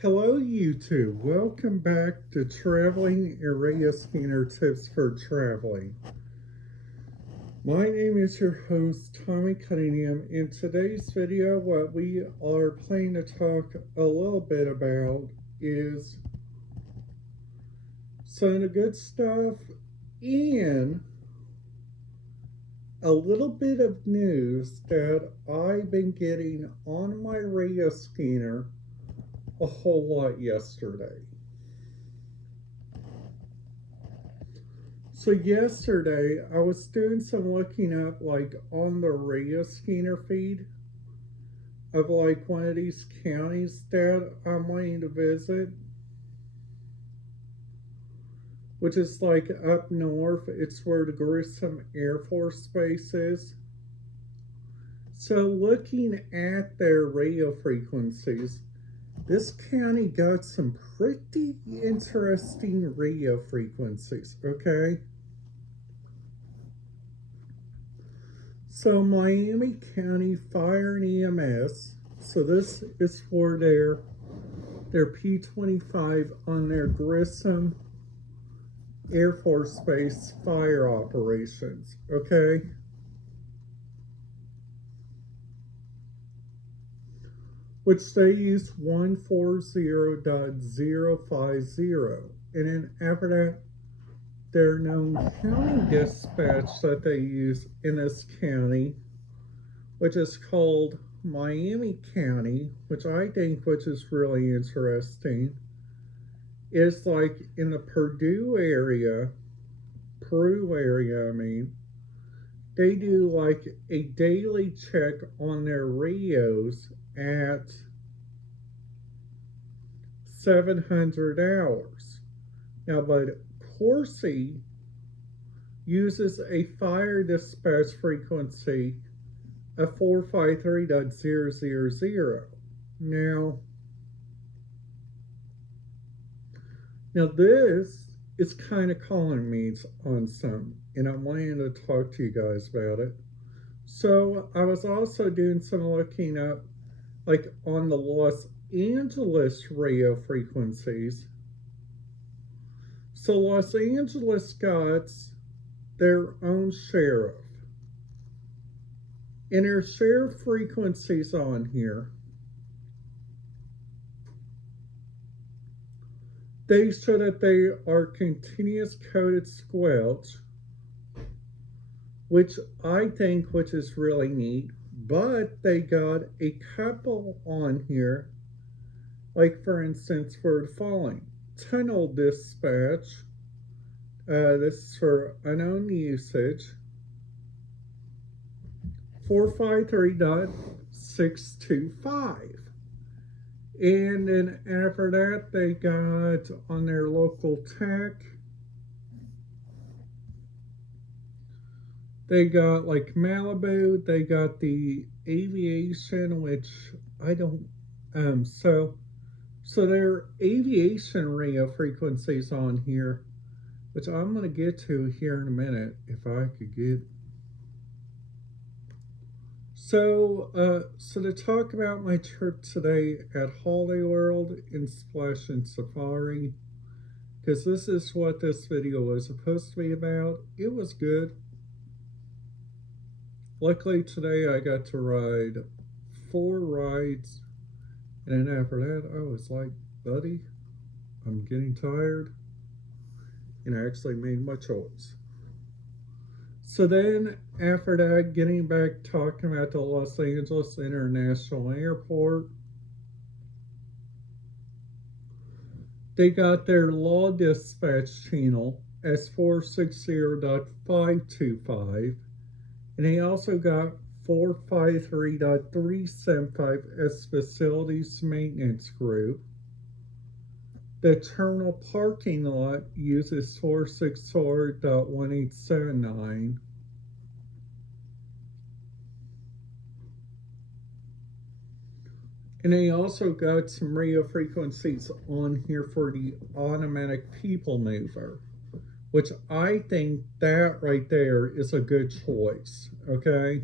Hello YouTube, welcome back to Traveling Area Scanner Tips for Traveling. My name is your host Tommy Cunningham. In today's video what we are planning to talk a little bit about is some of the good stuff and a little bit of news that I've been getting on my radio scanner a whole lot yesterday. So yesterday I was doing some looking up on the radio scanner feed of one of these counties that I'm wanting to visit, which is up north. It's where the Grissom Air Force Base is. So looking at their radio frequencies, this county got some pretty interesting radio frequencies, okay? So Miami County Fire and EMS, so this is for their P-25 on their Grissom Air Force Base fire operations, okay? Which they use 140.050. And then after that, their known county dispatch that they use in this county, which is called Miami County, which is really interesting, is in the Peru area, they do a daily check on their radios at 700 hours. Now, but Corsi uses a fire dispatch frequency of 453.000. Now this is kind of calling me on some, and I'm wanting to talk to you guys about it. So I was also doing some looking up on the Los Angeles radio frequencies. So Los Angeles got their own sheriff. And their sheriff frequencies on here, they show that they are continuous coded squelch, which is really neat. But they got a couple on here, for instance, for the following: tunnel dispatch. This is for unknown usage. 453.625. And then after that, they got on their local tech, they got Malibu, they got the aviation, which I don't, so their aviation radio frequencies on here, which I'm going to get to here in a minute if I could get. So to talk about my trip today at Holiday World in Splash and Safari, because this is what this video was supposed to be about. It was good. Luckily today I got to ride 4 rides, and then after that I was like, buddy, I'm getting tired, and I actually made my choice. So then after that, getting back talking about the Los Angeles International Airport, they got their law dispatch channel as 460.525, and they also got 453.375 as facilities maintenance group. The terminal parking lot uses 464.1879. And they also got some radio frequencies on here for the automatic people mover, which I think that right there is a good choice, okay?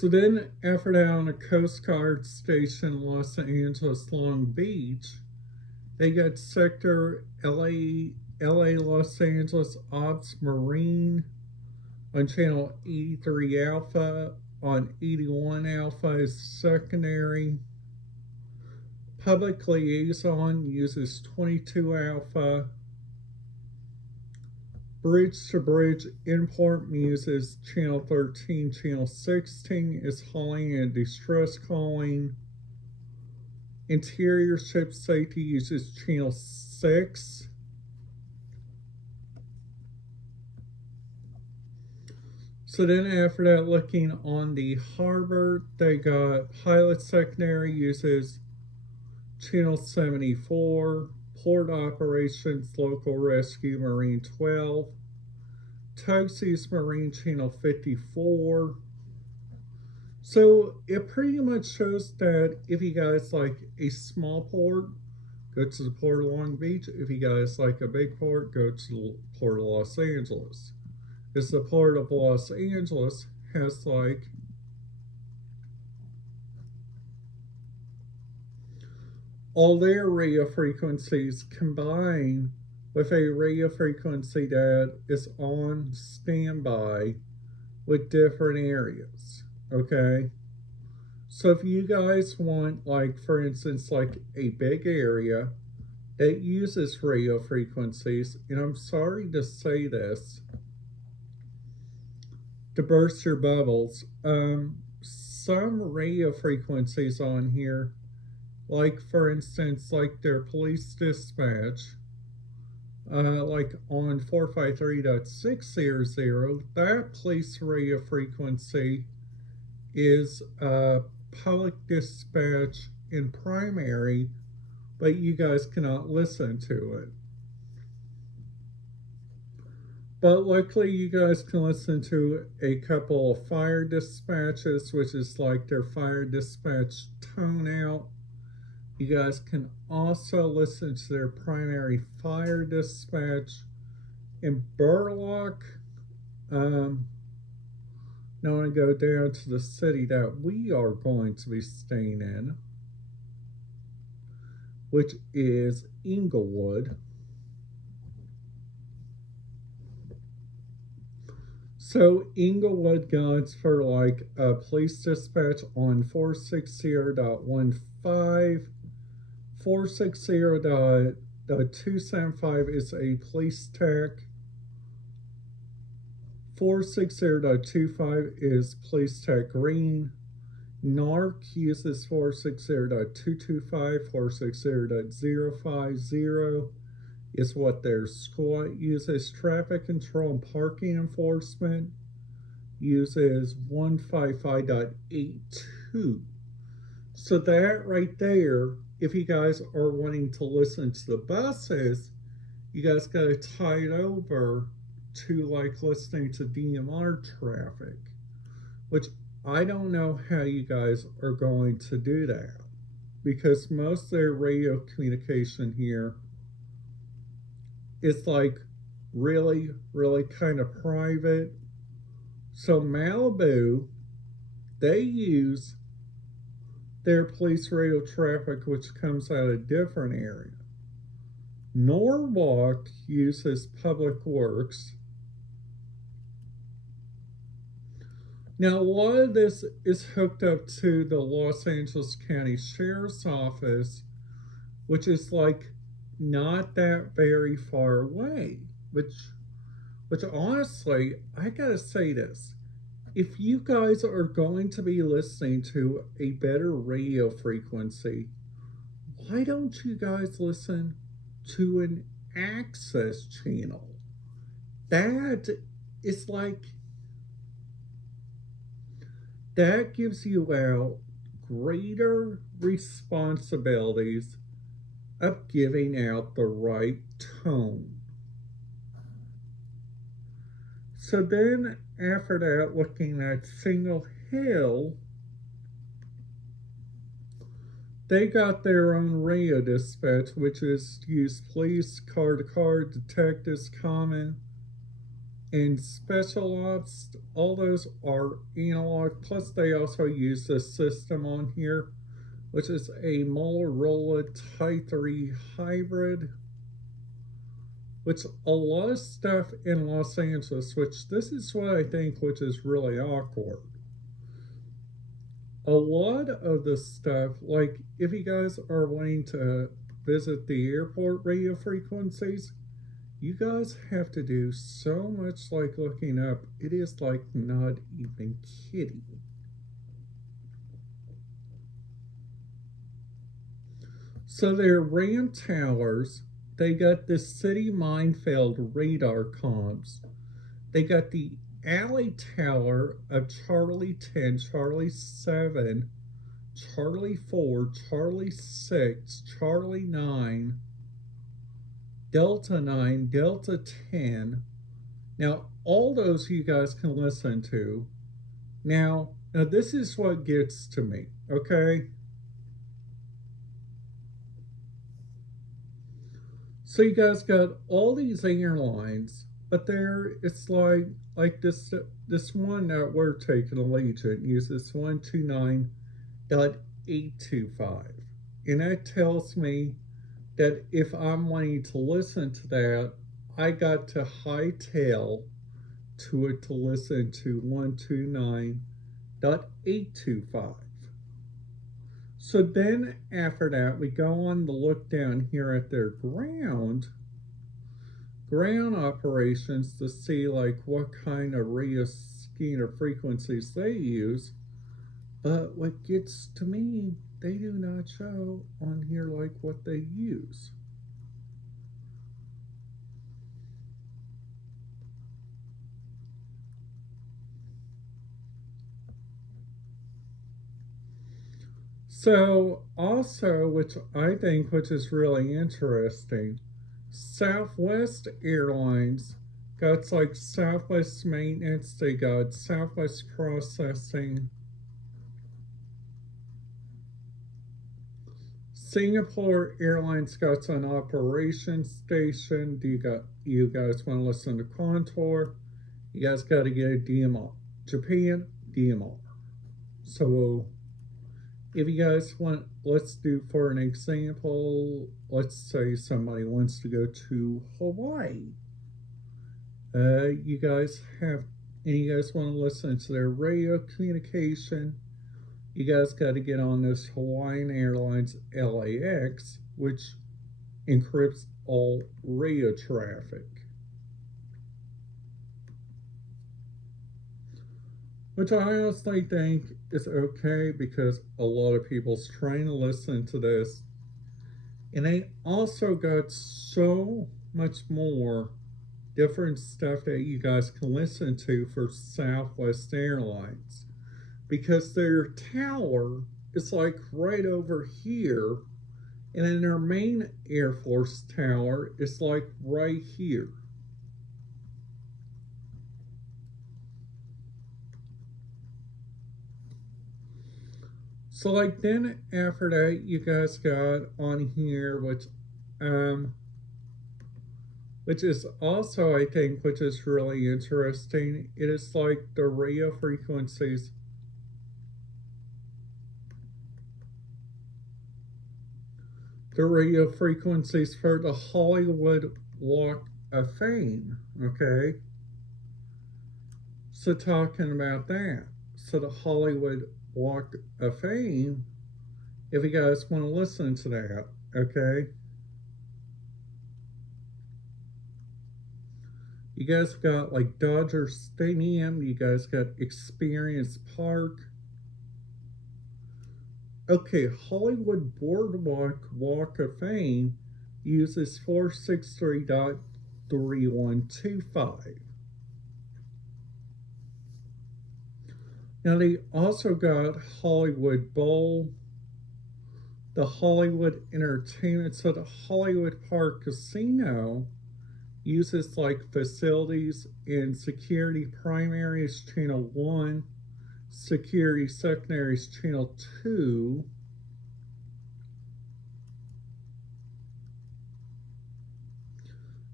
So then after that, on a Coast Guard station, Los Angeles, Long Beach, they got Sector LA Los Angeles Ops Marine on channel 83 Alpha. On 81 Alpha is secondary. Public Liaison uses 22 Alpha. Bridge to Bridge Import uses channel 13. Channel 16 is hauling and distress calling. Interior Ship Safety uses channel 6. So then after that, looking on the harbor, they got Pilot Secondary uses channel 74. Port Operations Local Rescue Marine 12. Tugseas Marine channel 54. So it pretty much shows that if you guys like a small port, go to the Port of Long Beach. If you guys like a big port, go to the Port of Los Angeles. Because the Port of Los Angeles has like all their radio frequencies combined with a radio frequency that is on standby with different areas. Okay, so if you guys want, like, for instance, like a big area that uses radio frequencies, and I'm sorry to say this, to burst your bubbles, some radio frequencies on here, like for instance, like their police dispatch, like on 453.600, that police radio frequency is public dispatch in primary, but you guys cannot listen to it. But luckily you guys can listen to a couple of fire dispatches, which is like their fire dispatch tone out. You guys can also listen to their primary fire dispatch in Burlock. Now I'm going to go down to the city that we are going to be staying in, which is Inglewood. So Inglewood guides for like a police dispatch on 460.15. 460.275 is a police tech. 460.25 is police tech green. NARC uses 460.225. 460.050 is what their squad uses. Traffic control and parking enforcement uses 155.82. So that right there, if you guys are wanting to listen to the buses, you guys got to tie it over to like listening to DMR traffic, which I don't know how you guys are going to do that, because most of their radio communication here is like really, really kind of private. So Malibu, they use their police radio traffic, which comes out of a different area. Norwalk uses Public Works. Now, a lot of this is hooked up to the Los Angeles County Sheriff's Office, which is like not that very far away, which honestly, I gotta say this. If you guys are going to be listening to a better radio frequency, why don't you guys listen to an access channel? That is like, that gives you out greater responsibilities of giving out the right tone. So then after that, looking at Signal Hill, they got their own radio dispatch, which is use police, car to car, detectives, common. and special ops, all those are analog. Plus, they also use this system on here, which is a Motorola Type 3 hybrid, which a lot of stuff in Los Angeles, which this is what I think, which is really awkward. A lot of the stuff, like if you guys are wanting to visit the airport radio frequencies, you guys have to do so much like looking up. It is like not even kidding. So their RAM towers, they got the city minefield radar comms. They got the alley tower of Charlie 10, Charlie 7, Charlie 4, Charlie 6, Charlie 9, Delta 9, Delta 10. Now, all those you guys can listen to. Now this is what gets to me, okay? So you guys got all these airlines, but there it's like this one that we're taking, Allegiant, uses 129.825. And that tells me that if I'm wanting to listen to that, I got to hightail to it to listen to 129.825. So then after that, we go on to look down here at their ground operations to see like what kind of radio scanner frequencies they use. But what gets to me, they do not show on here like what they use. So also, which I think, which is really interesting, Southwest Airlines got like Southwest Maintenance, they got Southwest Processing. Singapore Airlines got an operations station. Do you guys want to listen to Contour? You guys got to get a DMR. Japan, DMR. So if you guys want, let's do for an example, let's say somebody wants to go to Hawaii. You guys have, and you guys want to listen to their radio communication, you guys got to get on this Hawaiian Airlines LAX, which encrypts all radio traffic. Which I honestly think is okay because a lot of people's trying to listen to this. And they also got so much more different stuff that you guys can listen to for Southwest Airlines. Because their tower is like right over here, and then their main Air Force tower is like right here. So like then after that, you guys got on here, which is also, I think, which is really interesting. It is like the radio frequencies. The radio frequencies for the Hollywood Walk of Fame, okay? So talking about that. So the Hollywood Walk of Fame, if you guys want to listen to that, okay? You guys got like Dodger Stadium, you guys got Experience Park. Okay, Hollywood Boardwalk Walk of Fame uses 463.3125. Now they also got Hollywood Bowl, the Hollywood Entertainment. So the Hollywood Park Casino uses like facilities and security primaries channel 1, security secondaries channel 2.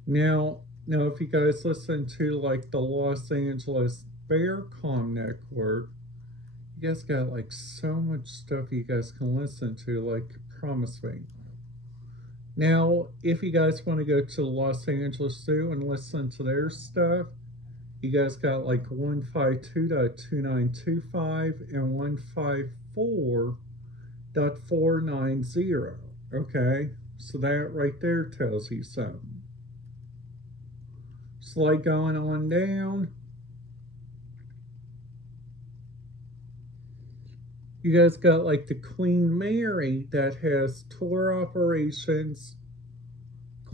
Now Now, if you guys listen to like the Los Angeles Bearcom Network, you guys got like so much stuff you guys can listen to, like Promise Me. Now, if you guys want to go to the Los Angeles Zoo and listen to their stuff, you guys got like 152.2925 and 154.490. Okay, so that right there tells you something. It's like going on down. You guys got like the Queen Mary that has tour operations.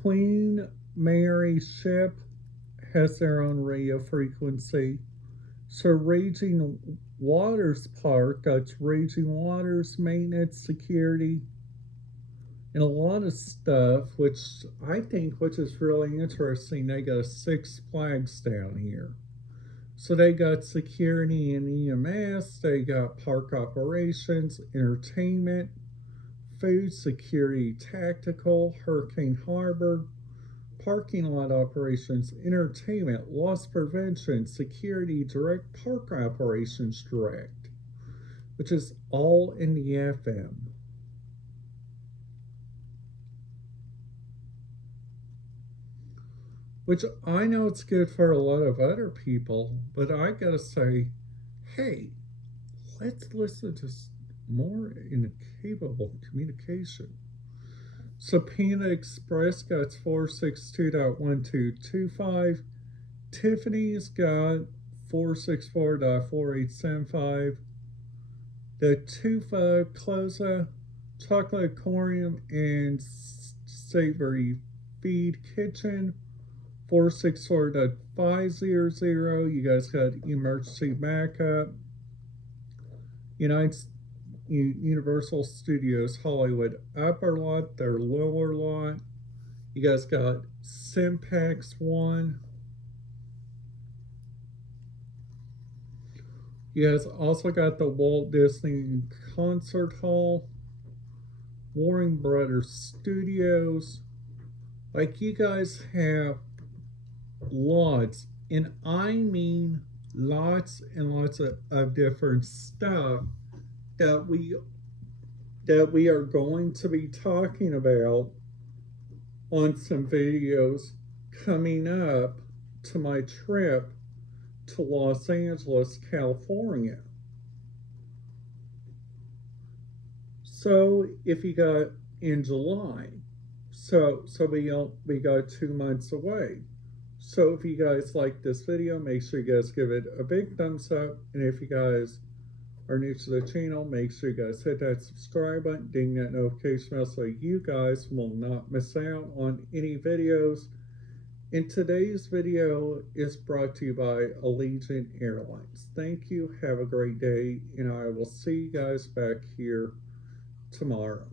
Queen Mary ship has their own radio frequency. So Raging Waters Park got Raging Waters maintenance, security, and a lot of stuff, which I think, which is really interesting. They got Six Flags down here. So they got security and EMS, they got park operations, entertainment, food security, tactical, Hurricane Harbor, parking lot operations, entertainment, loss prevention, security, direct park operations direct, which is all in the FM. Which I know it's good for a lot of other people, but I gotta say, hey, let's listen to more in capable communication. Subpoena Express got 462.1225. Tiffany's got 464.4875. The Tufa Closa Chocolate Aquarium and Savory Feed Kitchen 464.500. You guys got emergency backup. Universal Studios Hollywood upper lot, their lower lot. You guys got Simpax 1. You guys also got the Walt Disney Concert Hall, Warren Brothers Studios. Like, you guys have lots, and I mean lots and lots of different stuff that we are going to be talking about on some videos coming up to my trip to Los Angeles, California. So if you got in July, so we got 2 months away. So if you guys like this video, make sure you guys give it a big thumbs up. And if you guys are new to the channel, make sure you guys hit that subscribe button, ding that notification bell so you guys will not miss out on any videos. And today's video is brought to you by Allegiant Airlines. Thank you, have a great day, and I will see you guys back here tomorrow.